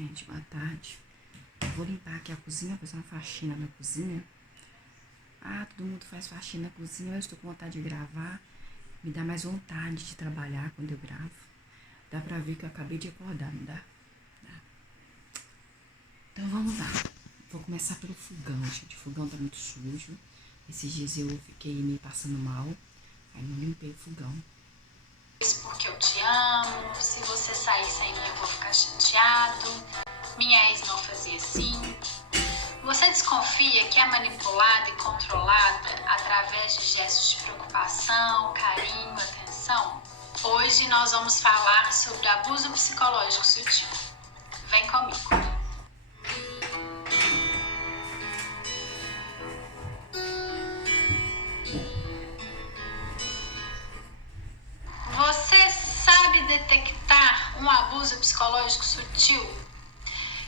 Gente, boa tarde. Eu vou limpar aqui a cozinha, fazer uma faxina na cozinha. Todo mundo faz faxina na cozinha, eu estou com vontade de gravar. Me dá mais vontade de trabalhar quando eu gravo. Dá pra ver que eu acabei de acordar, não dá? Dá. Então vamos lá. Vou começar pelo fogão, gente. O fogão tá muito sujo. Esses dias eu fiquei me passando mal. Aí não limpei o fogão. Porque eu te amo, se você sair sem mim eu vou ficar chateado, minha ex não fazia assim. Você desconfia que é manipulada e controlada através de gestos de preocupação, carinho, atenção? Hoje nós vamos falar sobre abuso psicológico sutil. Vem comigo. Você sabe detectar um abuso psicológico sutil?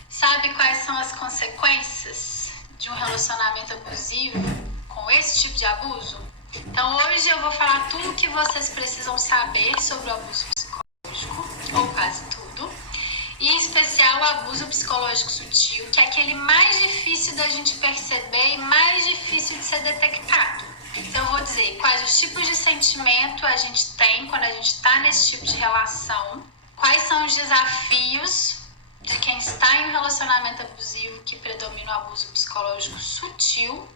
Sabe quais são as consequências de um relacionamento abusivo com esse tipo de abuso? Então hoje eu vou falar tudo o que vocês precisam saber sobre o abuso psicológico, ou quase tudo, e em especial o abuso psicológico sutil, que é aquele mais difícil da gente perceber e mais difícil de ser detectado. Então eu vou dizer quais os tipos de sentimento a gente tem quando a gente está nesse tipo de relação, quais são os desafios de quem está em um relacionamento abusivo que predomina o abuso psicológico sutil,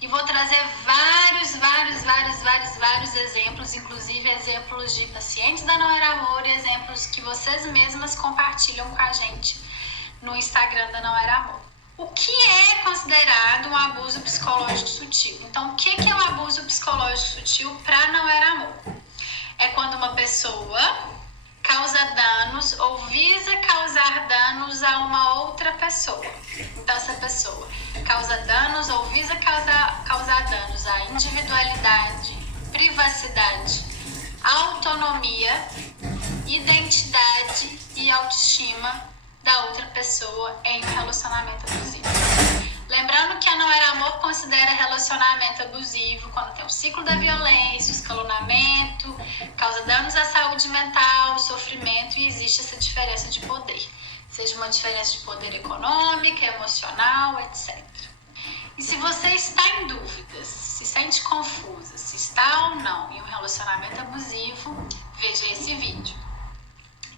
e vou trazer vários exemplos, inclusive exemplos de pacientes da Não Era Amor e exemplos que vocês mesmas compartilham com a gente no Instagram da Não Era Amor. O que é considerado um abuso psicológico sutil? Então, o que é um abuso psicológico sutil para Não Era Amor? É quando uma pessoa causa danos ou visa causar danos a uma outra pessoa. Então, essa pessoa causa danos ou visa causar danos à individualidade, privacidade, autonomia, identidade e autoestima da outra pessoa em um relacionamento abusivo. Lembrando que a Não Era Amor considera relacionamento abusivo quando tem o ciclo da violência, o escalonamento, causa danos à saúde mental, sofrimento, e existe essa diferença de poder. Seja uma diferença de poder econômica, emocional, etc. E se você está em dúvidas, se sente confusa, se está ou não em um relacionamento abusivo, veja esse vídeo.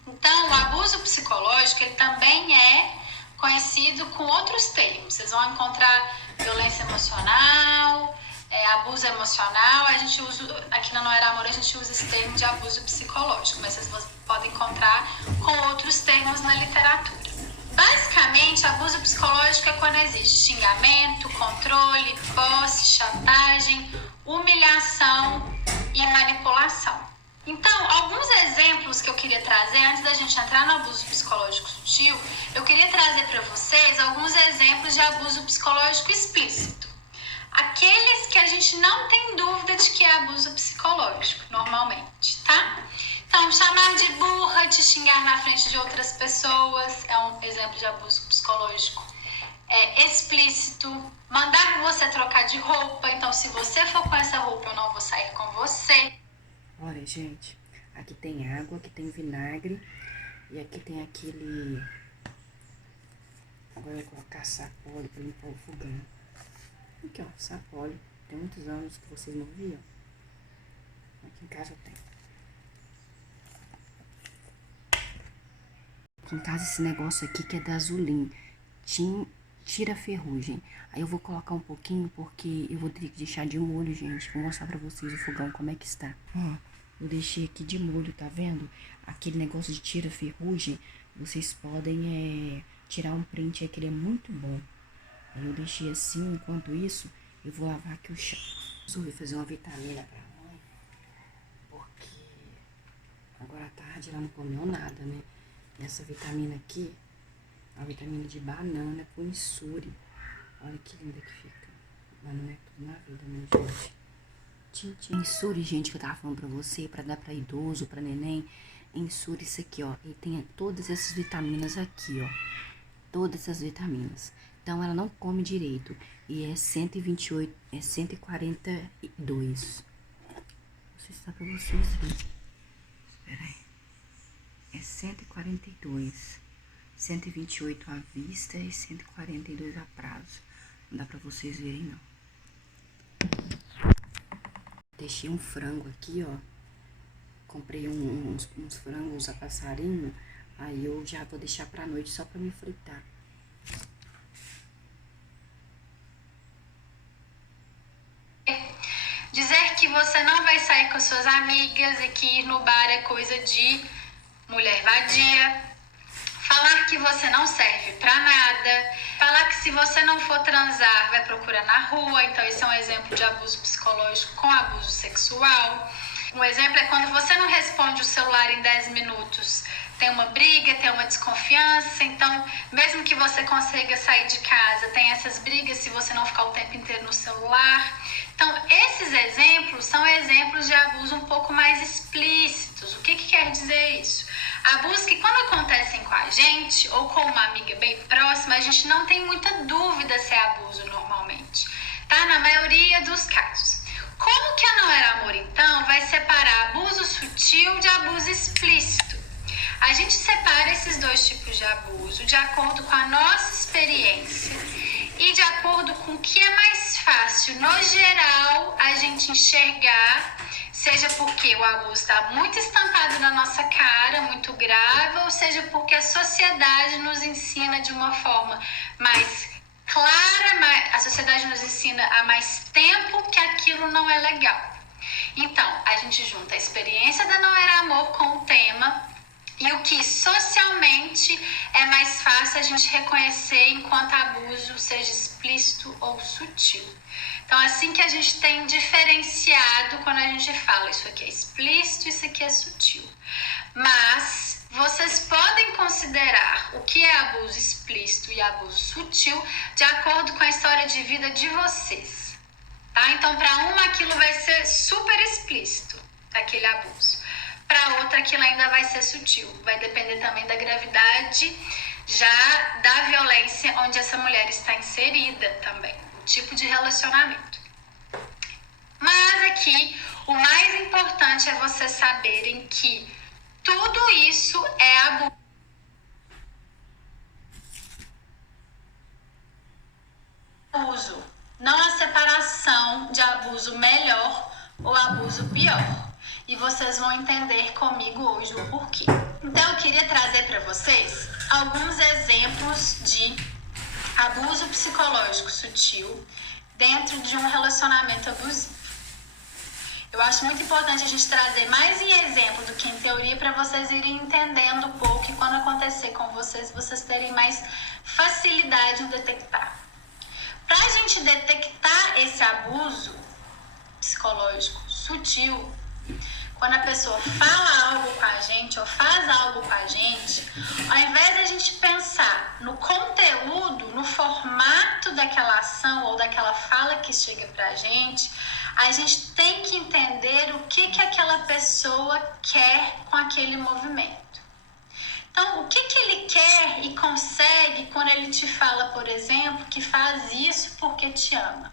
Então, o abuso psicológico ele também é conhecido com outros termos. Vocês vão encontrar violência emocional, abuso emocional. A gente usa, aqui na Não Era Amor, a gente usa esse termo de abuso psicológico, mas vocês podem encontrar com outros termos na literatura. Basicamente, abuso psicológico é quando existe xingamento, controle, posse, chantagem, humilhação e manipulação. Então, alguns exemplos que eu queria trazer, antes da gente entrar no abuso psicológico sutil, eu queria trazer para vocês alguns exemplos de abuso psicológico explícito. Aqueles que a gente não tem dúvida de que é abuso psicológico, normalmente, tá? Então, chamar de burra, te xingar na frente de outras pessoas, é um exemplo de abuso psicológico explícito. Mandar você trocar de roupa, então se você for com essa roupa, eu não vou sair com você. Olha, gente, aqui tem água, aqui tem vinagre e aqui tem aquele... Agora eu vou colocar sapólio pra limpar o fogão. Aqui, ó, sapólio. Tem muitos anos que vocês não viam. Aqui em casa eu tenho. Aqui em casa esse negócio aqui que é da Azulim. Tira ferrugem. Aí eu vou colocar um pouquinho porque eu vou ter que deixar de molho, gente. Vou mostrar pra vocês o fogão como é que está. Ó, eu deixei aqui de molho, tá vendo? Aquele negócio de tira ferrugem, vocês podem tirar um print aí que ele é muito bom. Aí eu deixei assim, enquanto isso, eu vou lavar aqui o chão. Resolvi fazer uma vitamina pra mãe, porque agora à tarde ela não comeu nada, né? E essa vitamina aqui, a vitamina de banana com insure. Olha que linda que fica. Banana é tudo na vida, né, gente? Insure, gente, que eu tava falando pra você, pra dar pra idoso, pra neném. Insure isso aqui, ó. E tem todas essas vitaminas aqui, ó. Todas essas vitaminas. Então, ela não come direito. E é 128, é 142. Não sei se dá pra vocês verem. Espera aí. É 142. 128 à vista e 142 a prazo. Não dá pra vocês verem, não. Deixei um frango aqui, ó. Comprei uns frangos a passarinho. Aí eu já vou deixar pra noite só pra me fritar. Dizer que você não vai sair com suas amigas e que ir no bar é coisa de mulher vadia. Falar que você não serve pra nada. Falar que se você não for transar, vai procurar na rua. Então, isso é um exemplo de abuso psicológico com abuso sexual. Um exemplo é quando você não responde o celular em 10 minutos. Tem uma briga, tem uma desconfiança. Então, mesmo que você consiga sair de casa, tem essas brigas se você não ficar o tempo inteiro no celular. Então, esses exemplos são exemplos de abuso um pouco mais explícitos. O que quer dizer isso? Abusos que quando acontecem com a gente ou com uma amiga bem próxima, a gente não tem muita dúvida se é abuso normalmente, tá? Na maioria dos casos. Como que a Não Era Amor, então, vai separar abuso sutil de abuso explícito? A gente separa esses dois tipos de abuso de acordo com a nossa experiência e de acordo com o que é mais fácil, no geral, a gente enxergar, seja porque o abuso está muito estampado na nossa cara, muito grave, ou seja porque a sociedade nos ensina de uma forma mais clara, a sociedade nos ensina há mais tempo que aquilo não é legal. Então, a gente junta a experiência da Não Era Amor com o tema e o que socialmente é mais fácil a gente reconhecer enquanto abuso, seja explícito ou sutil. Então, assim que a gente tem diferenciado quando a gente fala isso aqui é explícito, isso aqui é sutil. Mas vocês podem considerar o que é abuso explícito e abuso sutil de acordo com a história de vida de vocês. Tá? Então, para uma aquilo vai ser super explícito, aquele abuso. Para outra aquilo ainda vai ser sutil. Vai depender também da gravidade, já da violência onde essa mulher está inserida também. O tipo de relacionamento. Mas aqui, o mais importante é vocês saberem que tudo isso é abuso. Não a separação de abuso melhor ou abuso pior. E vocês vão entender comigo hoje o porquê. Então, eu queria trazer para vocês alguns exemplos de abuso psicológico sutil dentro de um relacionamento abusivo. Eu acho muito importante a gente trazer mais em exemplo do que em teoria para vocês irem entendendo um pouco e quando acontecer com vocês, vocês terem mais facilidade em detectar. Para a gente detectar esse abuso psicológico sutil, quando a pessoa fala algo com a gente ou faz algo com a gente, ao invés de a gente pensar no conteúdo, no formato daquela ação ou daquela fala que chega pra gente, a gente tem que entender o que aquela pessoa quer com aquele movimento. Então, o que ele quer e consegue quando ele te fala, por exemplo, que faz isso porque te ama?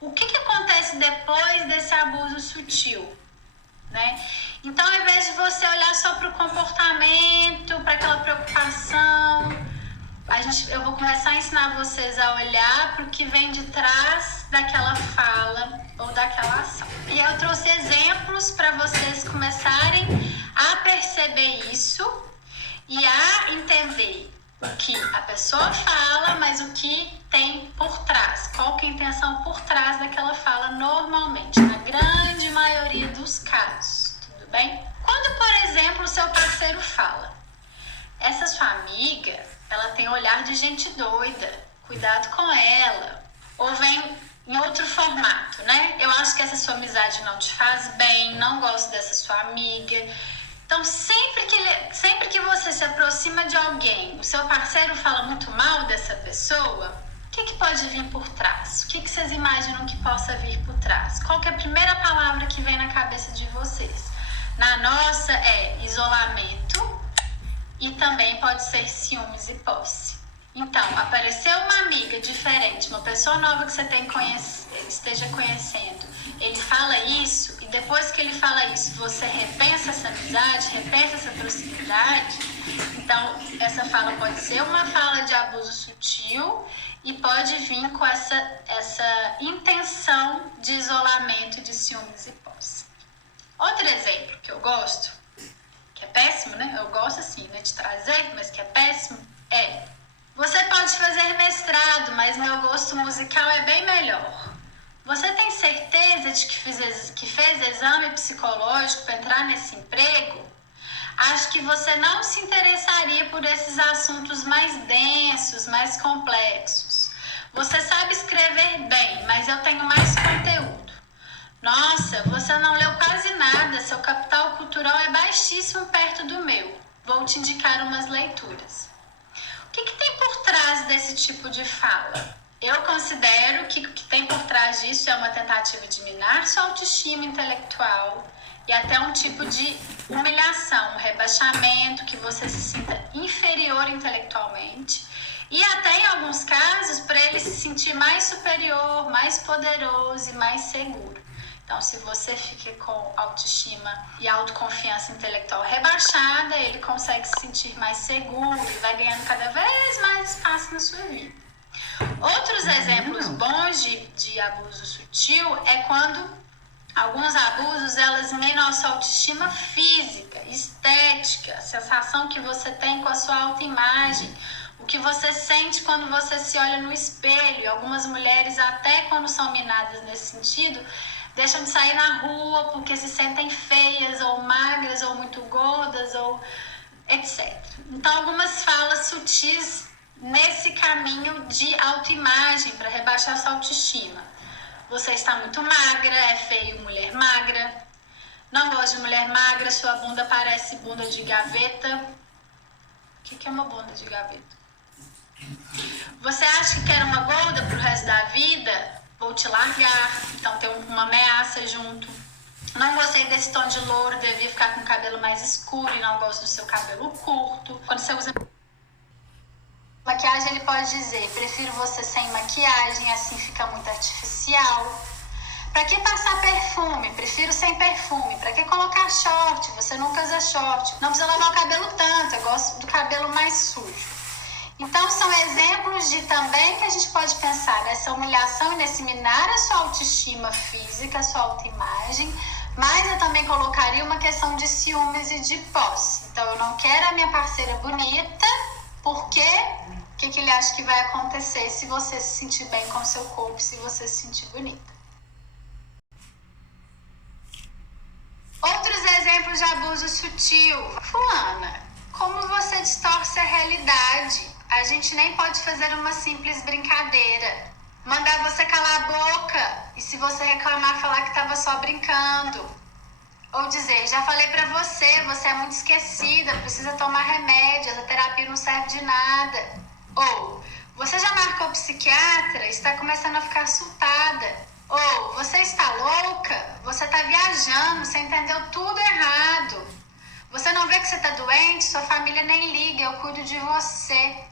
O que acontece depois desse abuso sutil? Né? Então, ao invés de você olhar só para o comportamento, para aquela preocupação, eu vou começar a ensinar vocês a olhar para o que vem de trás daquela fala ou daquela ação. E eu trouxe exemplos para vocês começarem a perceber isso e a entender o que a pessoa fala, mas o que tem por trás, qual que é a intenção por trás daquela fala normalmente, na grande maioria dos casos, tudo bem? Quando, por exemplo, o seu parceiro fala, essa sua amiga, ela tem olhar de gente doida, cuidado com ela, ou vem em outro formato, né? Eu acho que essa sua amizade não te faz bem, não gosto dessa sua amiga. Então, sempre que você se aproxima de alguém, o seu parceiro fala muito mal dessa pessoa, o que pode vir por trás? O que vocês imaginam que possa vir por trás? Qual que é a primeira palavra que vem na cabeça de vocês? Na nossa é isolamento e também pode ser ciúmes e posse. Então, apareceu uma amiga diferente, uma pessoa nova que você esteja conhecendo, ele fala isso e depois que ele fala isso, você repensa essa amizade, repensa essa proximidade. Então, Então, essa fala pode ser uma fala de abuso sutil e pode vir com essa intenção de isolamento, de ciúmes e posse. Outro exemplo que eu gosto, que é péssimo, né? Eu gosto assim, né, de trazer, mas que é péssimo, é: você pode fazer mestrado, mas meu gosto musical é bem melhor. Você tem certeza de que fez exame psicológico para entrar nesse emprego? Acho que você não se interessaria por esses assuntos mais densos, mais complexos. Você sabe escrever bem, mas eu tenho mais conteúdo. Nossa, você não leu quase nada, seu capital cultural é baixíssimo perto do meu. Vou te indicar umas leituras. O que tem por trás desse tipo de fala? Eu considero que o que tem por trás disso é uma tentativa de minar sua autoestima intelectual e até um tipo de humilhação, um rebaixamento, que você se sinta inferior intelectualmente, e até em alguns casos para ele se sentir mais superior, mais poderoso e mais seguro. Então, se você fica com autoestima e autoconfiança intelectual rebaixada, ele consegue se sentir mais seguro e vai ganhando cada vez mais espaço na sua vida. Outros exemplos bons de abuso sutil é quando alguns abusos, elas minam a sua autoestima física, estética, a sensação que você tem com a sua autoimagem, o que você sente quando você se olha no espelho. E algumas mulheres, até quando são minadas nesse sentido, deixam de sair na rua porque se sentem feias ou magras ou muito gordas ou etc. Então, algumas falas sutis nesse caminho de autoimagem para rebaixar sua autoestima. Você está muito magra, é feio mulher magra. Não gosto de mulher magra, sua bunda parece bunda de gaveta. O que é uma bunda de gaveta? Você acha que quer uma gorda pro resto da vida? Vou te largar. Então tem uma ameaça junto. Não gostei desse tom de louro, devia ficar com o cabelo mais escuro e não gosto do seu cabelo curto. Quando você usa maquiagem, ele pode dizer: prefiro você sem maquiagem, assim fica muito artificial. Pra que passar perfume? Prefiro sem perfume. Pra que colocar short? Você nunca usa short. Não precisa lavar o cabelo tanto, eu gosto do cabelo mais sujo. Então, são exemplos de também que a gente pode pensar nessa humilhação e nesse minar a sua autoestima física, a sua autoimagem, mas eu também colocaria uma questão de ciúmes e de posse. Então, eu não quero a minha parceira bonita, porque o que ele acha que vai acontecer se você se sentir bem com o seu corpo, se você se sentir bonita? Outros exemplos de abuso sutil. Fulana, como você distorce a realidade? A gente nem pode fazer uma simples brincadeira. Mandar você calar a boca e, se você reclamar, falar que estava só brincando. Ou dizer: já falei pra você, você é muito esquecida, precisa tomar remédio, essa terapia não serve de nada. Ou: você já marcou psiquiatra, está começando a ficar surtada. Ou: você está louca, você está viajando, você entendeu tudo errado. Você não vê que você está doente, sua família nem liga, eu cuido de você.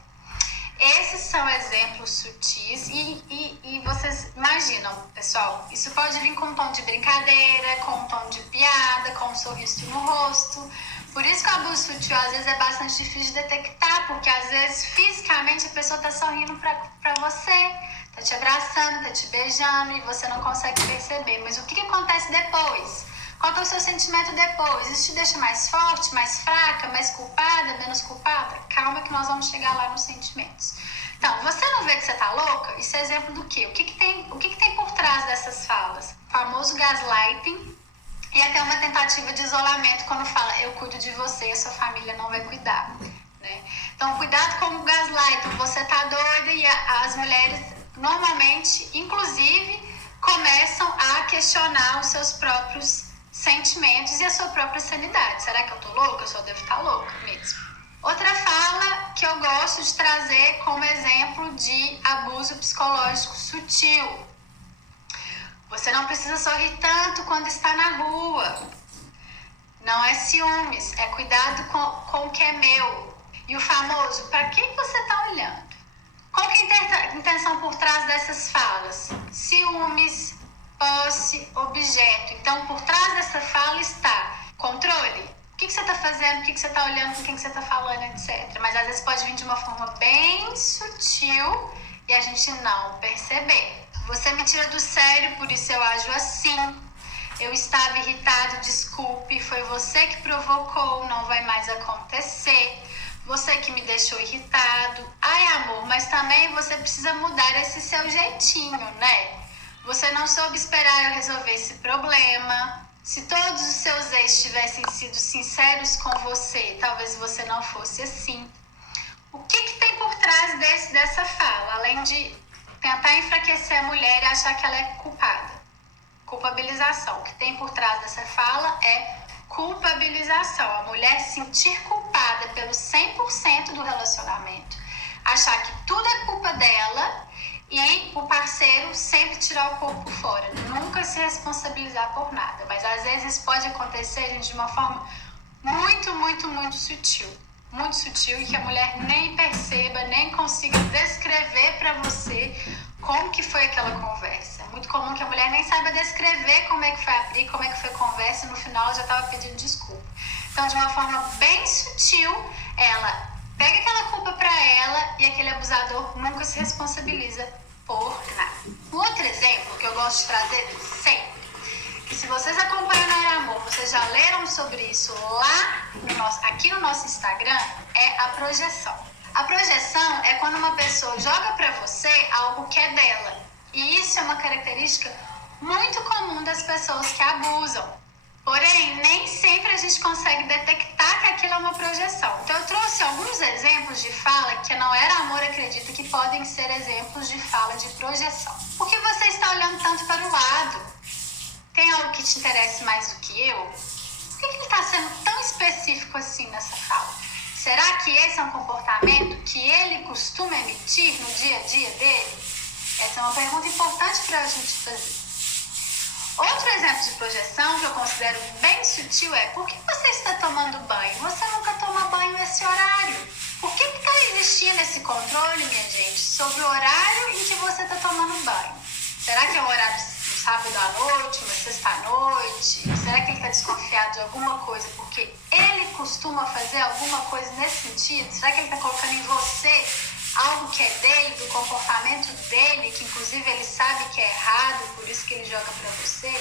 Esses são exemplos sutis e vocês imaginam, pessoal, isso pode vir com um tom de brincadeira, com um tom de piada, com um sorriso no rosto. Por isso que o abuso sutil às vezes é bastante difícil de detectar, porque às vezes fisicamente a pessoa está sorrindo pra você, tá te abraçando, tá te beijando e você não consegue perceber. Mas o que acontece depois? Qual é o seu sentimento depois? Isso te deixa mais forte, mais fraca, mais culpada, menos culpada? Calma que nós vamos chegar lá nos sentimentos. Então, você não vê que você tá louca? Isso é exemplo do quê? O que tem por trás dessas falas? O famoso gaslighting e até uma tentativa de isolamento quando fala: eu cuido de você e a sua família não vai cuidar. Né? Então, cuidado com o gaslighting. Você tá doida e as mulheres normalmente, inclusive, começam a questionar os seus próprios sentimentos e a sua própria sanidade. Será que eu tô louca? Eu só devo estar louca mesmo. Outra fala que eu gosto de trazer como exemplo de abuso psicológico sutil: você não precisa sorrir tanto quando está na rua. Não é ciúmes, é cuidado com o que é meu. E o famoso: para quem você está olhando? Qual que é a intenção por trás dessas falas? Ciúmes, posse, objeto. Então, por trás dessa fala está controle. O que você está fazendo? fazendo, o que você tá olhando, com quem que você tá falando, etc. Mas às vezes pode vir de uma forma bem sutil e a gente não perceber. Você me tira do sério, por isso eu ajo assim. Eu estava irritado, desculpe, foi você que provocou, não vai mais acontecer. Você que me deixou irritado. Ai, amor, mas também você precisa mudar esse seu jeitinho, né? Você não soube esperar eu resolver esse problema. Se todos os seus ex tivessem sido sinceros com você, talvez você não fosse assim. O que tem por trás dessa fala? Além de tentar enfraquecer a mulher e achar que ela é culpada. Culpabilização. O que tem por trás dessa fala é culpabilização. A mulher sentir culpada pelo 100% do relacionamento. Achar que tudo é culpa dela e o parceiro sempre tirar o corpo fora. Nunca se responsabilizar por nada. Mas às vezes pode acontecer, gente, de uma forma muito, muito, muito sutil. Muito sutil e que a mulher nem perceba, nem consiga descrever para você como que foi aquela conversa. É muito comum que a mulher nem saiba descrever como é que foi a briga, como é que foi a conversa e no final já estava pedindo desculpa. Então, de uma forma bem sutil, ela pega aquela culpa para ela e aquele abusador nunca se responsabiliza por nada. Um outro exemplo que eu gosto de trazer sempre, que se vocês acompanham no Era Amor, vocês já leram sobre isso lá aqui no nosso Instagram, é a projeção. A projeção é quando uma pessoa joga para você algo que é dela. E isso é uma característica muito comum das pessoas que abusam. Porém, nem sempre a gente consegue detectar que aquilo é uma projeção. Então, eu trouxe alguns exemplos de fala que não Era Amor acredita que podem ser exemplos de fala de projeção. Por que você está olhando tanto para o lado? Tem algo que te interesse mais do que eu? Por que ele está sendo tão específico assim nessa fala? Será que esse é um comportamento que ele costuma emitir no dia a dia dele? Essa é uma pergunta importante para a gente fazer. Outro exemplo de projeção que eu considero bem sutil é: por que você está tomando banho? Você nunca toma banho nesse horário. Por que está existindo esse controle, minha gente, sobre o horário em que você está tomando banho? Será que é um horário no sábado à noite, uma sexta à noite? Será que ele está desconfiado de alguma coisa porque ele costuma fazer alguma coisa nesse sentido? Será que ele está colocando em você algo que é dele, do comportamento dele, que inclusive ele sabe que é errado, por isso que ele joga para você?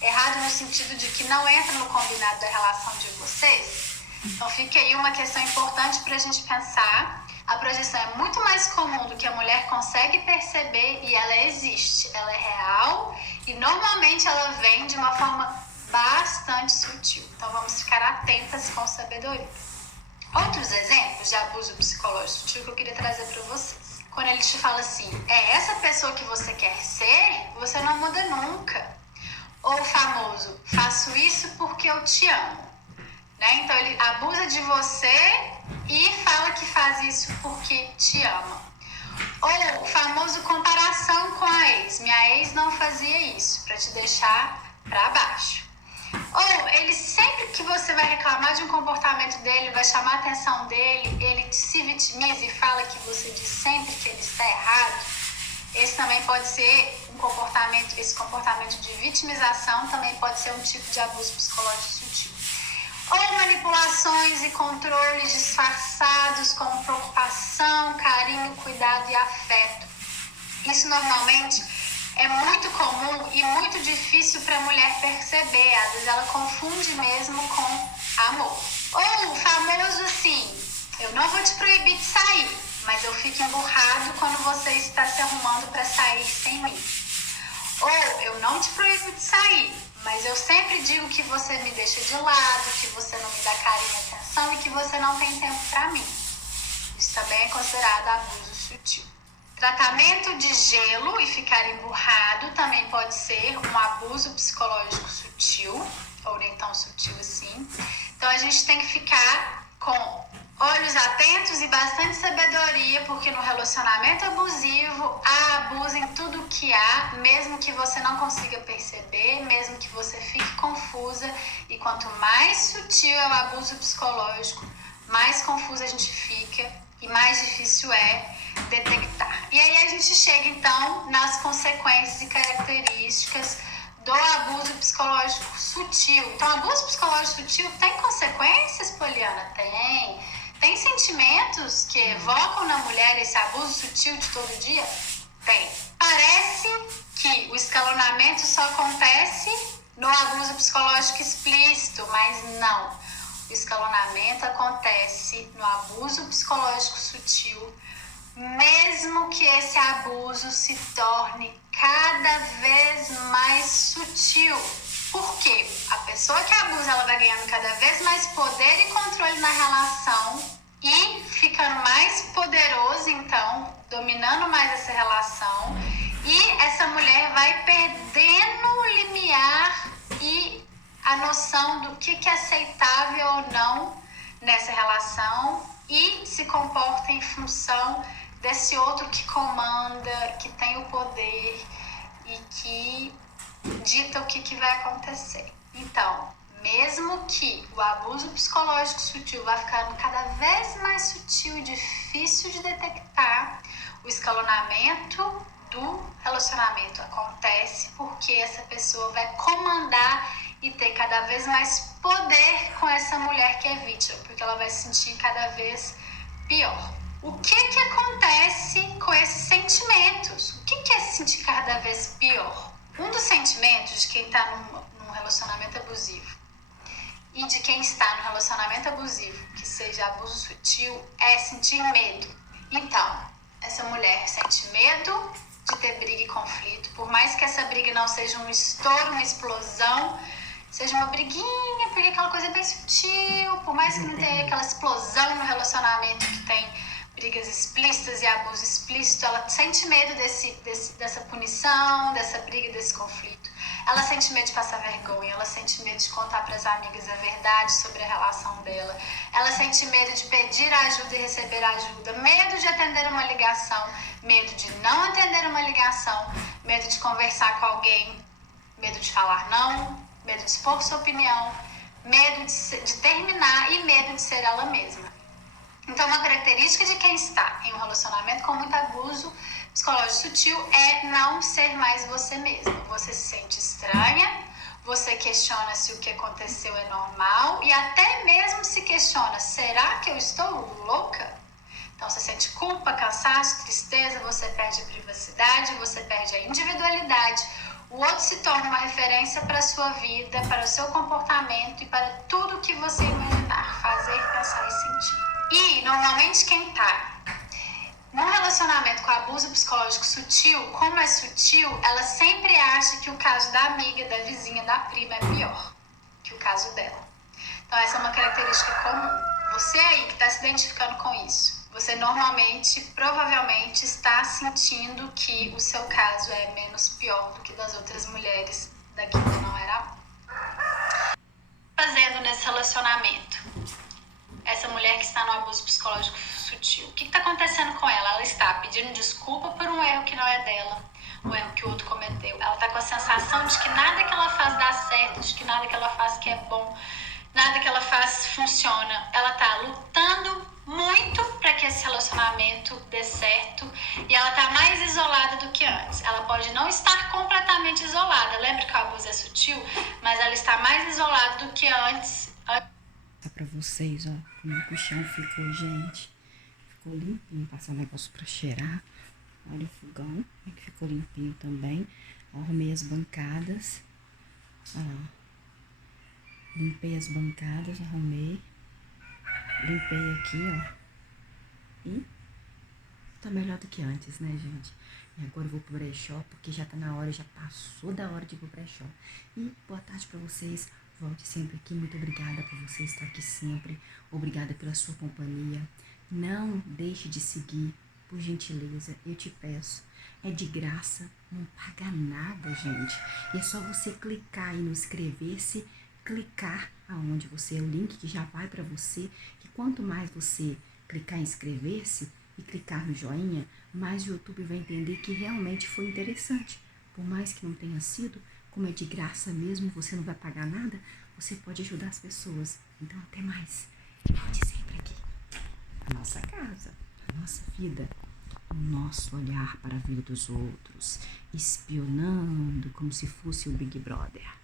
Errado no sentido de que não entra no combinado da relação de vocês? Então fica aí uma questão importante para a gente pensar. A projeção é muito mais comum do que a mulher consegue perceber e ela existe, ela é real e normalmente ela vem de uma forma bastante sutil. Então vamos ficar atentas com sabedoria. Outros exemplos de abuso psicológico sutil que eu queria trazer para vocês. Quando ele te fala assim: é essa pessoa que você quer ser, você não muda nunca. Ou o famoso: faço isso porque eu te amo. Né? Então ele abusa de você e fala que faz isso porque te ama. Ou o famoso comparação com a ex. Minha ex não fazia isso, para te deixar para baixo. Ou ele, sempre que você vai reclamar de um comportamento dele, vai chamar a atenção dele, ele se vitimiza e fala que você diz sempre que ele está errado. Esse também pode ser um comportamento, esse comportamento de vitimização também pode ser um tipo de abuso psicológico sutil. Ou manipulações e controles disfarçados com preocupação, carinho, cuidado e afeto. Isso normalmente é muito comum e muito difícil para a mulher perceber. Às vezes ela confunde mesmo com amor. Ou o famoso assim: eu não vou te proibir de sair, mas eu fico emburrado quando você está se arrumando para sair sem mim. Ou eu não te proíbo de sair, mas eu sempre digo que você me deixa de lado, que você não me dá carinho e atenção e que você não tem tempo para mim. Isso também é considerado abuso sutil. Tratamento de gelo e ficar emburrado também pode ser um abuso psicológico sutil, ou nem tão sutil assim. Então a gente tem que ficar com olhos atentos e bastante sabedoria, porque no relacionamento abusivo há abuso em tudo que há, mesmo que você não consiga perceber, mesmo que você fique confusa. E quanto mais sutil é o abuso psicológico, mais confusa a gente fica e mais difícil é detectar. E aí a gente chega então nas consequências e características do abuso psicológico sutil. Então, abuso psicológico sutil tem consequências, Poliana? Tem sentimentos que evocam na mulher esse abuso sutil de todo dia? Tem. Parece que o escalonamento só acontece no abuso psicológico explícito, mas não. O escalonamento acontece no abuso psicológico sutil, mesmo que esse abuso se torne cada vez mais sutil. Por quê? A pessoa que abusa, ela vai ganhando cada vez mais poder e controle na relação e ficando mais poderoso, então, dominando mais essa relação. E essa mulher vai perdendo o limiar e a noção do que é aceitável ou não nessa relação e se comporta em função desse outro que comanda, que tem o poder e que dita o que vai acontecer. Então, mesmo que o abuso psicológico sutil vá ficando cada vez mais sutil e difícil de detectar, o escalonamento do relacionamento acontece porque essa pessoa vai comandar e ter cada vez mais poder com essa mulher que é vítima, porque ela vai se sentir cada vez pior. O que acontece com esses sentimentos? O que é se sentir cada vez pior? Um dos sentimentos de quem está num relacionamento abusivo e de quem está no relacionamento abusivo, que seja abuso sutil, é sentir medo. Então, essa mulher sente medo de ter briga e conflito, por mais que essa briga não seja um estouro, uma explosão, seja uma briguinha, porque aquela coisa é bem sutil, por mais que não tenha aquela explosão no relacionamento que tem brigas explícitas e abuso explícito, ela sente medo dessa punição, dessa briga, desse conflito. Ela sente medo de passar vergonha, ela sente medo de contar para as amigas a verdade sobre a relação dela. Ela sente medo de pedir ajuda e receber ajuda, medo de atender uma ligação, medo de não atender uma ligação, medo de conversar com alguém, medo de falar não, medo de expor sua opinião, medo de terminar e medo de ser ela mesma. Então, uma característica de quem está em um relacionamento com muito abuso psicológico sutil é não ser mais você mesma. Você se sente estranha, você questiona se o que aconteceu é normal e até mesmo se questiona, será que eu estou louca? Então, você sente culpa, cansaço, tristeza, você perde a privacidade, você perde a individualidade. O outro se torna uma referência para a sua vida, para o seu comportamento e para tudo que você imaginar, fazer, pensar e sentir. E, normalmente, quem está num relacionamento com abuso psicológico sutil, como é sutil, ela sempre acha que o caso da amiga, da vizinha, da prima é pior que o caso dela. Então, essa é uma característica comum. Você aí que está se identificando com isso, você normalmente, provavelmente, está sentindo que o seu caso é menos pior do que das outras mulheres daquilo que não era amor. Fazendo nesse relacionamento, essa mulher que está no abuso psicológico sutil, o que está acontecendo com ela? Ela está pedindo desculpa por um erro que não é dela, um erro que o outro cometeu. Ela está com a sensação de que nada que ela faz dá certo, de que nada que ela faz que é bom, nada que ela faz funciona. Ela está lutando muito para que esse relacionamento dê certo e ela está mais isolada do que antes. Ela pode não estar completamente isolada, lembra que o abuso é sutil, mas ela está mais isolada do que antes. Pra vocês, ó, como que o chão ficou, gente. Ficou limpinho, passar um negócio pra cheirar. Olha o fogão, que ficou limpinho também. Arrumei as bancadas. Olha lá. Limpei as bancadas, arrumei. Limpei aqui, ó. E tá melhor do que antes, né, gente? E agora eu vou pro brechó, porque já tá na hora, já passou da hora de ir pro brechó. E boa tarde pra vocês. Volte sempre aqui. Muito obrigada por você estar aqui sempre. Obrigada pela sua companhia. Não deixe de seguir, por gentileza. Eu te peço. É de graça. Não paga nada, gente. E é só você clicar aí no inscrever-se. Clicar aonde você... o link que já vai para você. Que quanto mais você clicar em inscrever-se e clicar no joinha, mais o YouTube vai entender que realmente foi interessante. Por mais que não tenha sido... como é de graça mesmo, você não vai pagar nada, você pode ajudar as pessoas. Então, até mais. Volte sempre aqui. A nossa casa, a nossa vida. o nosso olhar para a vida dos outros, espionando como se fosse o Big Brother.